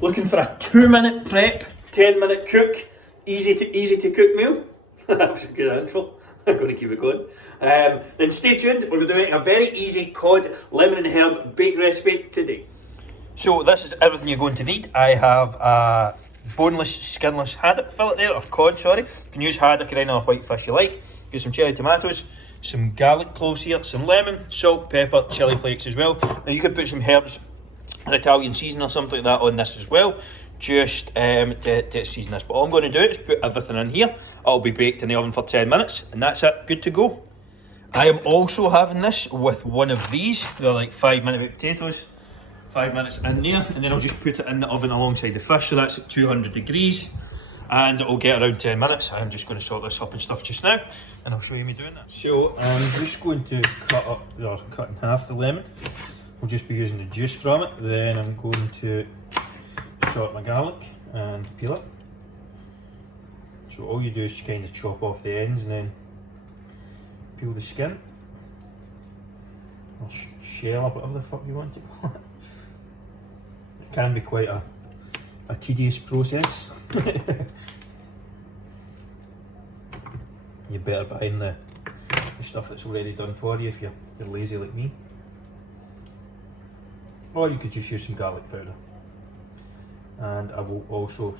Looking for a 2-minute prep, 10-minute cook, easy to cook meal? That was a good intro. I'm going to keep it going. Then stay tuned, we're doing a very easy cod, lemon and herb baked recipe today. So this is everything you're going to need. I have a boneless, skinless haddock fillet there, or cod, sorry. You can use haddock or any other white fish you like. Get some cherry tomatoes, some garlic cloves here, some lemon, salt, pepper, chilli flakes as well. Now you could put some herbs, an Italian seasoning or something like that on this as well, just to season this. But all I'm going to do is put everything in here. It'll be baked in the oven for 10 minutes and that's it, good to go. I am also having this with one of these. They're like 5-minute baked potatoes. 5 minutes in there, and then I'll just put it in the oven alongside the fish, so that's at 200 degrees, and it'll get around 10 minutes. I'm just going to sort this up and stuff just now, and I'll show you me doing that. So I'm just going to cut in half the lemon. We'll just be using the juice from it. Then I'm going to chop my garlic and peel it. So all you do is kind of chop off the ends and then peel the skin, or shell, or whatever the fuck you want to call it. Can be quite a tedious process. You better buying the stuff that's already done for you if you're lazy like me. Or you could just use some garlic powder. And I will also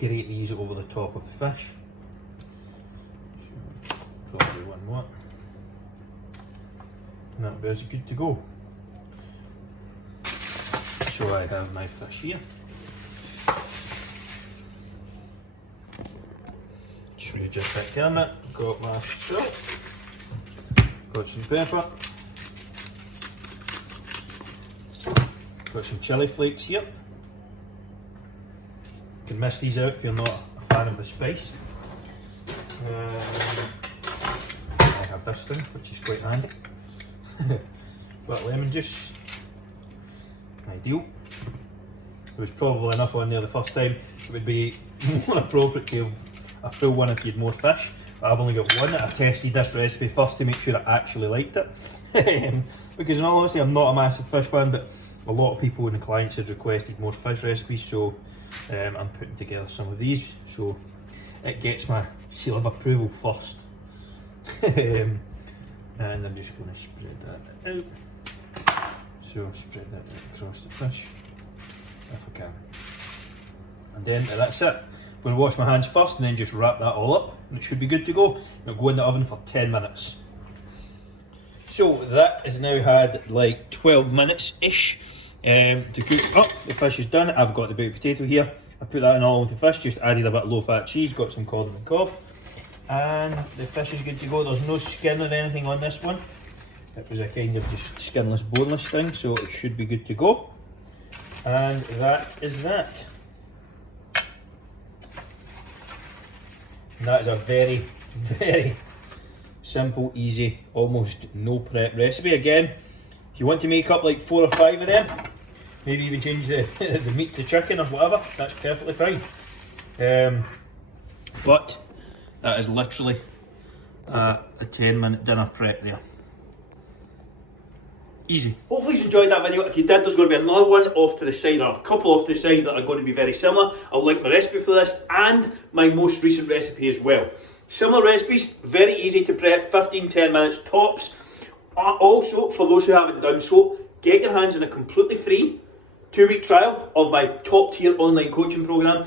grate these over the top of the fish. So, probably one more. And that'll be as good to go. So I have my fish here. Just readjust that camera. Got my salt. Got some pepper. Got some chilli flakes here. You can miss these out if you're not a fan of the spice. I have this thing, which is quite handy. Got lemon juice. Ideal. There was probably enough on there the first time. It would be more appropriate to have a full one if you had more fish. But I've only got one. I tested this recipe first to make sure I actually liked it. Because in all honesty, I'm not a massive fish fan, but a lot of people in the clients had requested more fish recipes, so I'm putting together some of these. So it gets my seal of approval first. And I'm just going to spread that out. So spread that across the fish, if I can. And then that's it. I'm going to wash my hands first and then just wrap that all up and it should be good to go. It'll go in the oven for 10 minutes. So that has now had like 12 minutes-ish to cook up. The fish is done. I've got the baked potato here. I put that in all with the fish, just added a bit of low-fat cheese, got some cod and cob. And the fish is good to go. There's no skin or anything on this one. It was a kind of just skinless, boneless thing, so it should be good to go. And that is that. And that is a very, very simple, easy, almost no prep recipe. Again, if you want to make up like 4 or 5 of them, maybe even change the, the meat to chicken or whatever, that's perfectly fine. But that is literally a 10-minute dinner prep there. Easy. Hopefully you enjoyed that video. If you did, there's going to be another one off to the side, or a couple off to the side that are going to be very similar. I'll link my recipe playlist and my most recent recipe as well. Similar recipes, very easy to prep, 15-10 minutes tops. Also, for those who haven't done so, get your hands on a completely free 2-week trial of my top tier online coaching program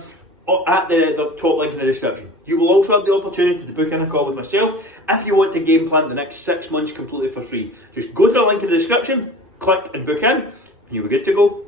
at the top link in the description. You will also have the opportunity to book in a call with myself if you want to game plan the next 6 months completely for free. Just go to the link in the description, click and book in, and you'll be good to go.